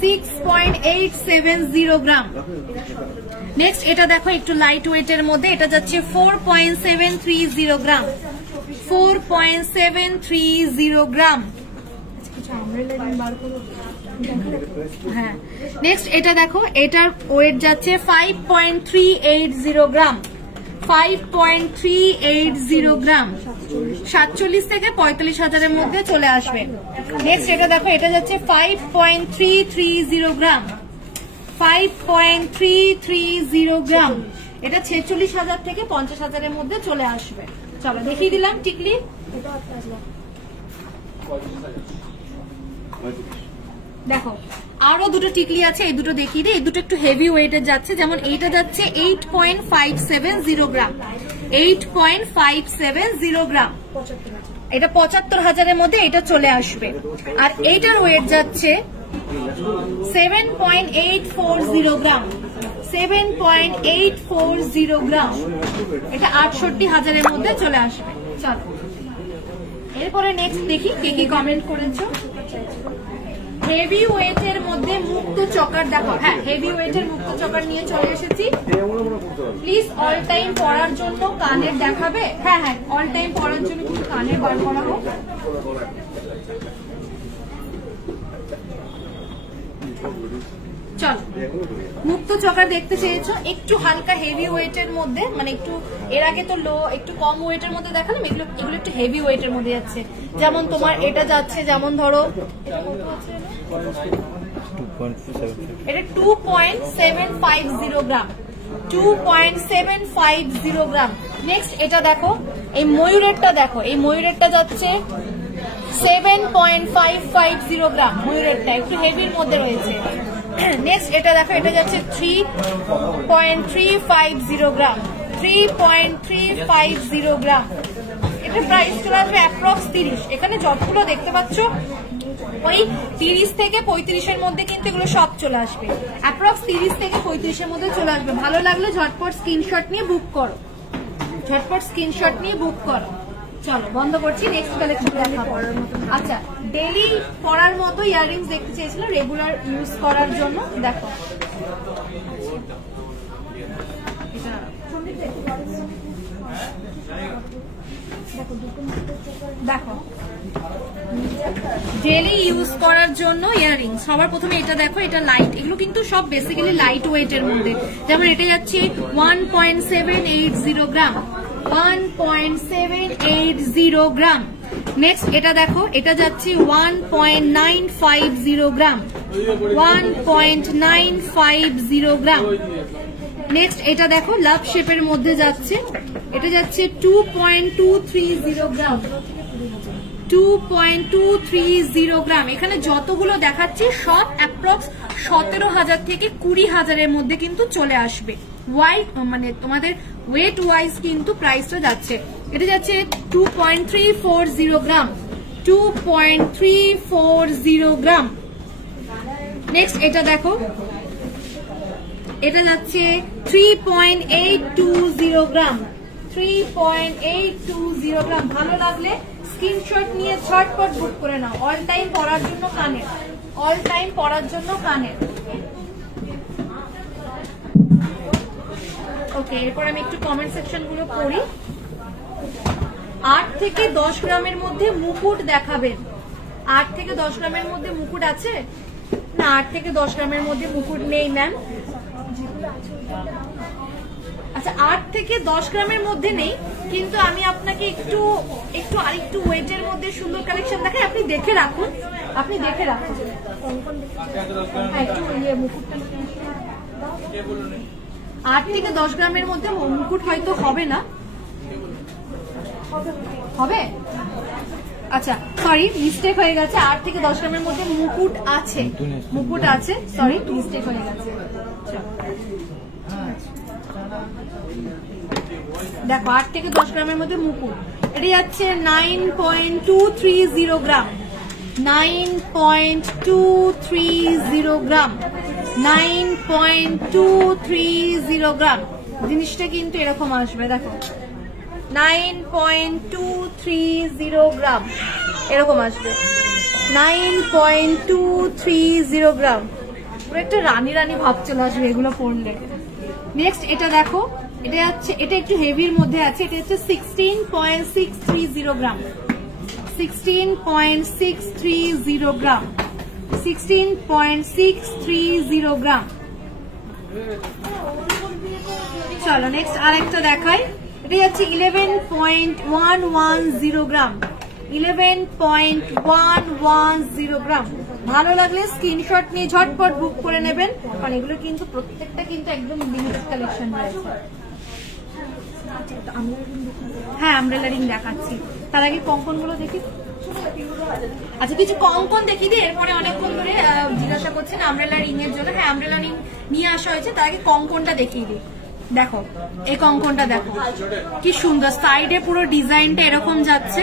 6.870 গ্রাম। নেক্সট এটা দেখো একটু লাইট ওয়েটের মধ্যে। এটা যাচ্ছে 4.730 গ্রাম। 4.730 গ্রাম। হ্যাঁ, নেক্সট এটা দেখো, এটার ওয়েট যাচ্ছে 5.380 গ্রাম। 5.380 গ্রাম। 47 থেকে 45,000 এর মধ্যে চলে আসবে। নেক্সট এটা দেখো, এটা যাচ্ছে 5.330 গ্রাম। 5.330 গ্রাম। এটা 46,000 থেকে 50,000 এর মধ্যে চলে আসবে। চলো দেখিয়ে দিলাম টিকলি। দেখো আরো দুটো টিকলি আছে, এই দুটো দেখিয়ে দিই। এই দুটো একটু হেভি ওয়েটের যাচ্ছে। যেমন এইটা যাচ্ছে 8.570 গ্রাম। 8.570 গ্রাম। এটা 75,000 এর মধ্যে এটা চলে আসবে। আর এইটার ওয়েট যাচ্ছে 7.840 গ্রাম। 7.840 গ্রাম। এটা 68,000 এর মধ্যে চলে আসবে। চলো এরপরে নেক্সট দেখি কে কি কমেন্ট করেছো। হেভি ওয়েটের মধ্যে মুক্ত চকার দেখো। হ্যাঁ, হেভি ওয়েটের মুক্ত চকার নিয়ে চলে এসেছি। প্লিজ অল টাইম পরার জন্য কানের দেখাবে। হ্যাঁ হ্যাঁ, অল টাইম পরার জন্য কিছু কানের বার করা হোক। চলো মুক্ত চকার দেখতে চেয়েছো, একটু হালকা হেভি ওয়েটের মধ্যে, মানে একটু এর আগে তো লো একটু কম ওয়েটের মধ্যে দেখালাম, এগুলো একটু হেভি ওয়েটের মধ্যে যাচ্ছে। যেমন তোমার এটা যাচ্ছে, যেমন ধরো এটা 2.750 গ্রাম। 2.750 গ্রাম। নেক্সট এটা দেখো, এই ময়ূরেরটা দেখো। এই ময়ূরেরটা যাচ্ছে 7.550 গ্রাম। ময়ূরেরটা একটু হেভির মধ্যে রয়েছে। নেক্সট এটা দেখো, এটা যাচ্ছে 3.350 গ্রাম। 3.350 গ্রাম। এটা প্রাইস চলে আসবে অ্যাপ্রক্স 30। এখানে যতগুলো দেখতে পাচ্ছ ওই 30 থেকে 35 এর মধ্যে কিন্তু এগুলো সব চলে আসবে। অ্যাপ্রক্স 30 থেকে 35 এর মধ্যে চলে আসবে। ভালো লাগলে ঝটপট স্ক্রিনশট নিয়ে বুক করো। ঝটপট স্ক্রিনশট নিয়ে বুক করো। চলো বন্ধ করছি, নেক্সট কালেকশন দেখাবো। আচ্ছা, ডেইলি পরার মতো ইয়াররিংস দেখতে চেয়েছিল রেগুলার ইউজ করার জন্য। দেখো দেখো ডেইলি ইউজ করার জন্য ইয়াররিং। সবার প্রথমে এটা দেখো, এটা লাইট। এগুলো কিন্তু সব বেসিক্যালি লাইট ওয়েটের মধ্যে। যেমন এটা যাচ্ছে 1.780 গ্রাম। 1.780 গ্রাম। নেক্সট এটা দেখো, এটা যাচ্ছে 1.950 গ্রাম। 1.950 গ্রাম। নেক্সট এটা দেখো লাভ শেপের মধ্যে যাচ্ছে, এটা যাচ্ছে 2.230 গ্রাম। 2.230 গ্রাম। এখানে যতগুলো দেখাচ্ছি সব অ্যাপ্রক্স 17,000 থেকে 20,000 এর মধ্যে কিন্তু চলে আসবে। মানে তোমাদের ওয়েট ওয়াইজ কিন্তু প্রাইসটা যাচ্ছে। এটা যাচ্ছে 2.340 গ্রাম। 2.340 গ্রাম। নেক্সট এটা দেখো, এটা যাচ্ছে 3.820 গ্রাম। 3.820 গ্রাম। ভালো লাগলে স্ক্রিনশট নিয়ে ঝটপট বুক করে নাও। অল টাইম পরার জন্য কানের, অল টাইম পরার জন্য কানের। ওকে, এরপর আমি একটু কমেন্ট সেকশন গুলো পড়ি। 8 থেকে 10 গ্রামের মধ্যে মুকুট দেখাবেন। 8 থেকে 10 গ্রামের মধ্যে মুকুট আছে না? 8 থেকে 10 গ্রামের মধ্যে মুকুট নেই ম্যাম। আচ্ছা, 8 থেকে 10 গ্রামের মধ্যে নেই, কিন্তু আমি আপনাকে একটু আরেকটু ওয়েটের মধ্যে সুন্দর কালেকশন দেখাই। আপনি দেখে রাখুন, আপনি দেখে রাখুন। একটু মুকুটটা 8 থেকে 10 গ্রামের মধ্যে মুকুট হয়তো হবে না, হবে? আচ্ছা, সরি, মিস্টেক হয়ে গেছে। 8 থেকে 10 গ্রামের মধ্যে মুকুট আছে, মুকুট আছে, সরি, মিস্টেক হয়ে গেছে। দেখো, 8 থেকে 10 গ্রামের মধ্যে মুকুট, এটা যাচ্ছে 9.230 গ্রাম, 9.230 গ্রাম, 9.230 গ্রাম। জিনিসটা কিন্তু এরকম আসবে, দেখো 9.230 গ্রাম এরকম আসবে, 9.230 গ্রাম। পুরো একটা রানী রানী ভাব চলে আসবে এগুলো পড়লে। নেক্সট এটা দেখো, এটা যাচ্ছে, এটা একটু হেভির মধ্যে আছে, এটা হচ্ছে 16.630 গ্রাম, 16.630 গ্রাম, 16.630 গ্রাম। চলো নেক্সট আরেকটা দেখাই, এটা যাচ্ছে 11.110 গ্রাম, 11.110 গ্রাম। ভালো লাগলে স্ক্রিনশট নিয়ে ঝটপট বুক করে নেবেন, কারণ এগুলো কিন্তু প্রত্যেকটা কিন্তু একদম লিমিটেড কালেকশন রয়েছে। হ্যাঁ, আমব্রেলা রিং দেখাচ্ছি, তার আগে কঙ্কন গুলো দেখি। আচ্ছা, কিছু কঙ্কন দেখিয়ে দিই, এরপরে অনেকক্ষণ ধরে জিজ্ঞাসা করছেন আমব্রেলা রিং এর জন্য। হ্যাঁ, আমব্রেলা রিং নিয়ে আসা হয়েছে, তার আগে কঙ্কনটা দেখিয়ে দিই। দেখো, এই কঙ্কনটা দেখো কি সুন্দর, সাইডে পুরো ডিজাইনটা এরকম যাচ্ছে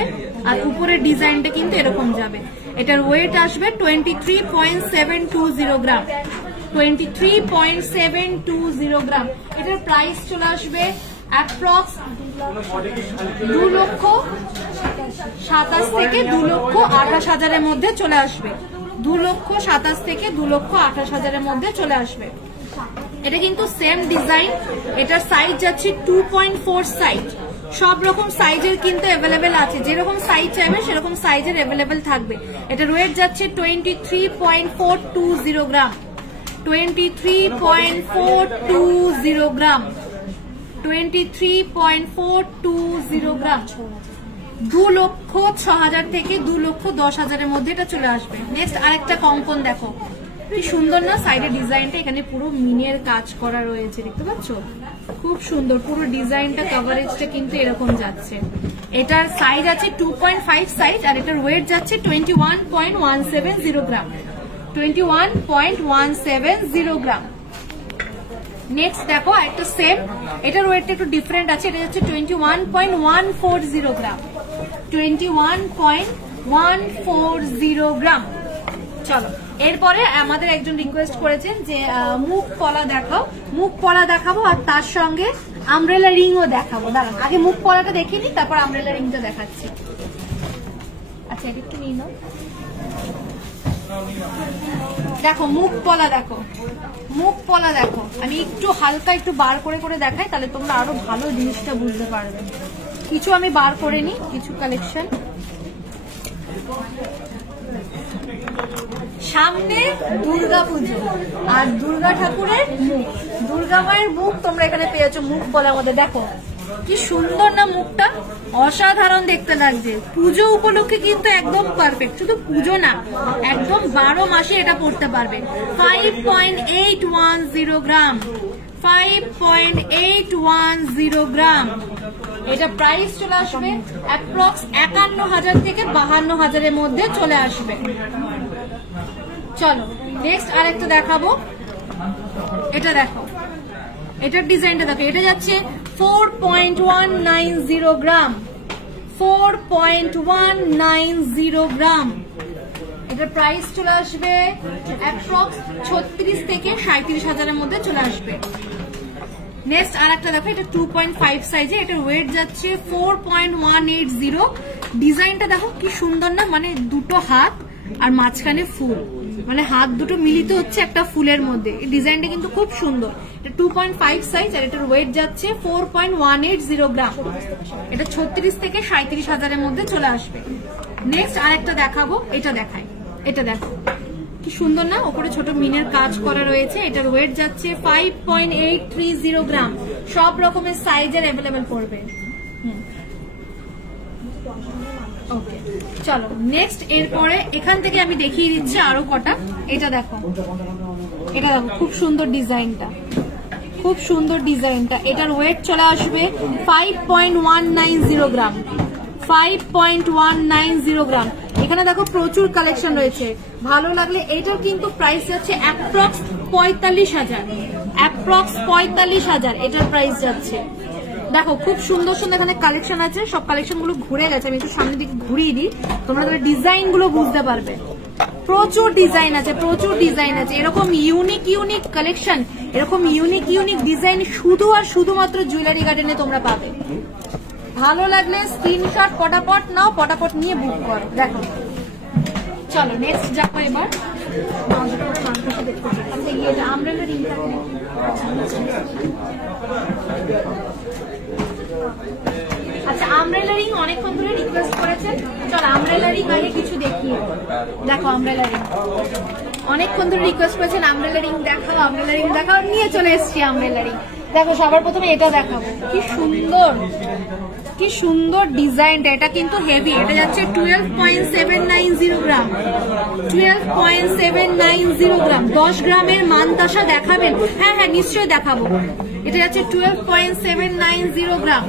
আর উপরের ডিজাইনটা কিন্তু এরকম যাবে। এটার ওয়েট আসবে 23.720 গ্রাম, 23.720 গ্রাম। এটার প্রাইস চলে আসবে অ্যাপ্রক্স 2,27,000 থেকে 2,28,000 মধ্যে চলে আসবে, 2,27,000 থেকে 2,28,000 মধ্যে চলে আসবে। এটা কিন্তু সেম ডিজাইন, এটার সাইজ যাচ্ছে 2.4 সাইজ। সব রকম সাইজের কিন্তু অ্যাভেলেবেল আছে, যেরকম সাইজ চাইবে সেরকম সাইজের অ্যাভেলেবেল থাকবে। এটার ওয়েট যাচ্ছে 23.420 গ্রাম, 23.420 গ্রাম, 23.420 গ্রাম। 2,06,000 থেকে 2,10,000 মধ্যে এটা চলে আসবে। নেক্সট আরেকটা কঙ্কন দেখো, কি সুন্দর না, সাইডে ডিজাইনটা এখানে পুরো মিনের কাজ করা রয়েছে, দেখতে পাচ্ছ? খুব সুন্দর, পুরো ডিজাইনটা কভারেজটা কিন্তু এরকম যাচ্ছে। এটার সাইজ আছে 2.5 সাইজ, আর এটার ওয়েট যাচ্ছে 21.170 গ্রাম, 21.170 গ্রাম। নেক্সট দেখো একটা সেম, এটার ওয়েটটা একটু ডিফারেন্ট আছে, এটা হচ্ছে 21.140 গ্রাম, 21.140 গ্রাম। চলো, এরপরে আমাদের একজন রিকোয়েস্ট করেছেন যে মুখ পলা দেখাও, মুখ পলা দেখাবো আর তার সঙ্গে আমব্রেলা রিংও দেখাবো। দাঁড়ান, আগে মুখ পলাটা দেখিয়ে নিই, তারপর আমব্রেলা রিংটা দেখাচ্ছি। আচ্ছা, এটা একটু নিয়ে নাও। দেখো মুখ পলা, দেখো মুখ পলা দেখো। আমি একটু হালকা একটু বার করে করে দেখাই, তাহলে তোমরা আরো ভালো জিনিসটা বুঝতে পারবে। কিছু আমি বার করে নিই, কিছু কালেকশন। সামনে দুর্গা পুজো আর দুর্গা ঠাকুরের মুখ, দুর্গা মায়ের মুখ তোমরা এখানে পেয়েছো মুখ পলার মধ্যে। দেখো কি সুন্দর না মুখটা, অসাধারণ দেখতে লাগছে। পুজো উপলক্ষে কিন্তু একদম পারফেক্ট, শুধু পুজো না, একদম 12 মাসে এটা পড়তে পারবে। 5.810 গ্রাম, 5.810 গ্রাম। এটা প্রাইস চলে আসবে অ্যাপ্রক্স 51,000 থেকে 52,000 মধ্যে চলে আসবে। চলো নেক্সট আরেকটা দেখাবো, এটা দেখো, এটার ডিজাইনটা দেখো। এটা যাচ্ছে 4.190 গ্রাম, 4.190 গ্রাম। এটার প্রাইস চলে আসবে অ্যাপ্রক্স 36 থেকে 37,000 মধ্যে চলে আসবে। নেক্সট আর একটা দেখো, এটা 2.5 সাইজে, এটার ওয়েট যাচ্ছে 4.180, ডিজাইনটা দেখো কি সুন্দর না, মানে দুটো হাত আর মাঝখানে ফুল, মানে হাত দুটো মিলিত হচ্ছে একটা ফুলের মধ্যে। এই ডিজাইনটা কিন্তু খুব সুন্দর। এটা 2.5 সাইজ আর এটার ওয়েট যাচ্ছে 4.180 গ্রাম। এটা 36 থেকে 37 হাজারের মধ্যে চলে আসবে। নেক্সট আরেকটা দেখাবো, এটা দেখাই। এটা দেখো কি সুন্দর না, উপরে ছোট মিনের কাজ করা রয়েছে। এটার ওয়েট যাচ্ছে 5.830 গ্রাম। সব রকমের সাইজের অ্যাভেলেবেল পড়বে। ওকে, চলো নেক্সট। এরপরে এখান থেকে আমি দেখিয়ে দিচ্ছি আরো কটা। এটা দেখো, এটা দেখো খুব সুন্দর ডিজাইনটা, খুব সুন্দর ডিজাইনটা। এটার ওয়েট চলে আসবে 5.190 গ্রাম। 5.190 গ্রাম। এখানে দেখো প্রচুর কালেকশন রয়েছে, ভালো লাগলে। এটার কিন্তু প্রাইস যাচ্ছে অ্যাপ্রক্স 45,000। অ্যাপ্রক্স 45,000 এটার প্রাইস যাচ্ছে। দেখো খুব সুন্দর সুন্দর এখানে কালেকশন আছে। সব কালেকশন গুলো ঘুরে গেছে, আমি একটু সামনের দিকে ঘুরিয়ে দিই, তোমরা তাহলে ডিজাইন গুলো বুঝতে পারবে। প্রচুর ডিজাইন আছে, প্রচুর ডিজাইন আছে। এরকম ইউনিক ইউনিক কালেকশন, এরকম ইউনিক ইউনিক ডিজাইন শুধু আর শুধুমাত্র জুয়েলারি গার্ডেনে তোমরা পাবে। ভালো লাগলে স্ক্রিনশট পটাপট নাও, পটাপট নিয়ে বুক করো। দেখো চলো নেক্সট যাবো এবার। আচ্ছা, আমব্রেলা রিং অনেকক্ষণ ধরে রিকোয়েস্ট করেছেন, চলো আমব্রেলা রিং আগে কিছু দেখিয়ে। দেখো আমব্রেলা রিং অনেকক্ষণ ধরে রিকোয়েস্ট করেছেন, আমব্রেলা রিং দেখাও, আমব্রেলা রিং দেখাও, নিয়ে চলে এসছি আমব্রেলা রিং। দেখো সবার প্রথমে এটা দেখাবো, কি সুন্দর, কি সুন্দর ডিজাইনটা। এটা কিন্তু হেভি, এটা যাচ্ছে 12.790 গ্রাম। 12.790 গ্রাম। 10 গ্রামের মানতাসা দেখাবেন? হ্যাঁ হ্যাঁ নিশ্চয়ই দেখাবো। এটা যাচ্ছে 12.790 গ্রাম।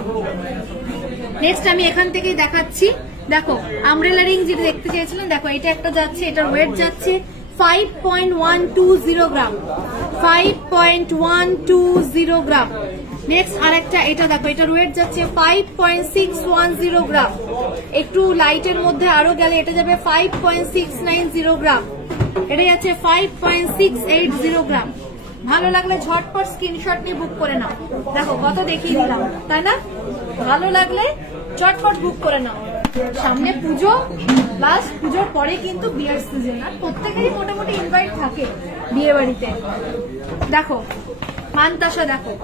নেক্সট আমি এখান থেকেই দেখাচ্ছি। দেখো আমব্রেলা রিং যেটা দেখতে চেয়েছিলেন, দেখো এটা একটা যাচ্ছে, এটার ওয়েট যাচ্ছে 5.120 গ্রাম। 5.120 গ্রাম। নেক্সট আরেকটা, এটা দেখো, এটার ওয়েট যাচ্ছে 5.610 গ্রাম। একটু লাইটের মধ্যে আরো গেলে এটা যাবে 5.690 গ্রাম। এটা যাচ্ছে 5.680 গ্রাম। ভালো লাগলে ঝটপট স্ক্রিনশট নিয়ে বুক করে নাও। দেখো কত দেখিয়ে দিলাম, তাই না? ভালো লাগলে ঝটপট বুক করে নাও। সামনে পুজো, প্লাস পুজোর পরে কিন্তু বিয়ের সিজন, আর প্রত্যেকেরই মোটামুটি ইনভাইট থাকে বিয়ে বাড়িতে। দেখো মানতাসা, দেখো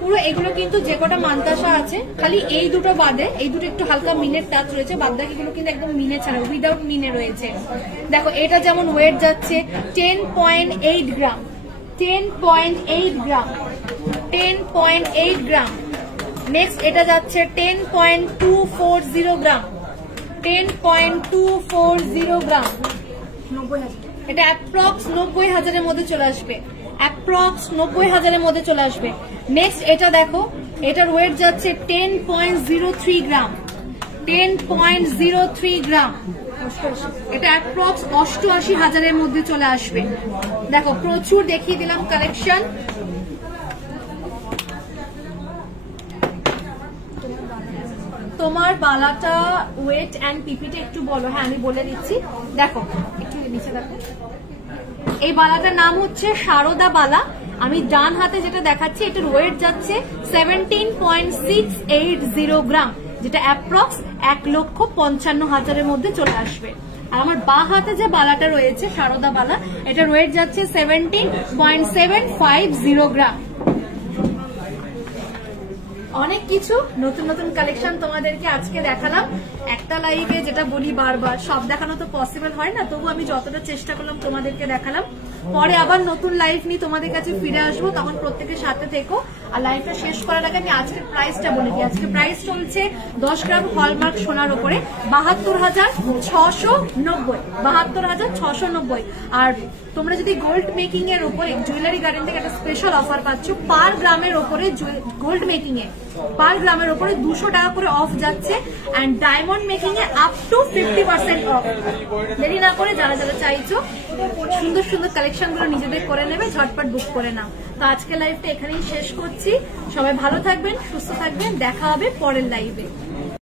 পুরো এগুলো কিন্তু যে কটা মানতাসা আছে, খালি এই দুটো বাদে, এই দুটো একটু হালকা মিনের টাচ রয়েছে, বাদ বাকিগুলো কিন্তু একদম মিনে ছাড়া, উইদাউট মিনে রয়েছে। দেখো এটা যেমন ওয়েট যাচ্ছে 10.8 গ্রাম। 10.8 গ্রাম। 10.8 গ্রাম। নেক্সট এটা যাচ্ছে 10.240 গ্রাম। 10.240 গ্রাম। এটা অ্যাপ্রক্স 90,000-এর মধ্যে চলে আসবে। অ্যাপ্রক্স 90,000-এর মধ্যে চলে আসবে। নেক্সট এটা দেখো, এটার ওয়েট যাচ্ছে 10.03 গ্রাম। 10.03 গ্রাম। এটা অ্যাপ্রক্স 88,000-এর মধ্যে চলে আসবে। দেখো প্রচুর দেখিয়ে দিলাম কালেকশন। তোমার বালাটা ওয়েট এন্ড পিপিটা একটু বলো। হ্যাঁ আমি বলে দিচ্ছি। দেখো একটু নিচে দেখো, এই বালাটার নাম হচ্ছে সারদা বালা। আমি ডান হাতে যেটা দেখাচ্ছি, এটার ওয়েট যাচ্ছে 17.680 গ্রাম, যেটা অ্যাপ্রক্স 1,55,000-এর মধ্যে চলে আসবে। আর আমার বা হাতে যে বালাটা রয়েছে সারদা বালা, এটার ওয়েট যাচ্ছে 17.750 গ্রাম। অনেক কিছু নতুন নতুন কালেকশন তোমাদেরকে আজকে দেখালাম। একটা লাইভে যেটা বলি বারবার, সব দেখানো তো পসিবল হয় না, তবু আমি যতটা চেষ্টা করলাম তোমাদেরকে দেখালাম। পরে আবার নতুন লাইভ নিয়ে তোমাদের কাছে ফিরে আসবো, তখন প্রত্যেকের সাথে থেকো। আর লাইভটা শেষ করার আগে আমি আজকের প্রাইসটা বলে দিই। আজকে প্রাইস চলছে 10 গ্রাম হলমার্ক সোনার উপরে 72,690। 72,690। আর তোমরা যদি গোল্ড মেকিং এর উপরে জুয়েলারি গার্ডেন থেকে একটা স্পেশাল অফার পাচ্ছ, পার গ্রামের উপরে গোল্ড মেকিং এ পার গ্রামের উপরে 200 টাকা করে অফ যাচ্ছে। এন্ড ডায়মন্ড মেকিং এ আপ টু 50% অফ। দেরি না করে যারা যারা চাইছো সুন্দর সুন্দর কালেকশন গুলো নিজেদের করে নেবে, ঝটপট বুক করে নাও। তো আজকে লাইভটা এখানেই শেষ করছি। সবাই ভালো থাকবেন, সুস্থ থাকবেন, দেখা হবে পরের লাইভে।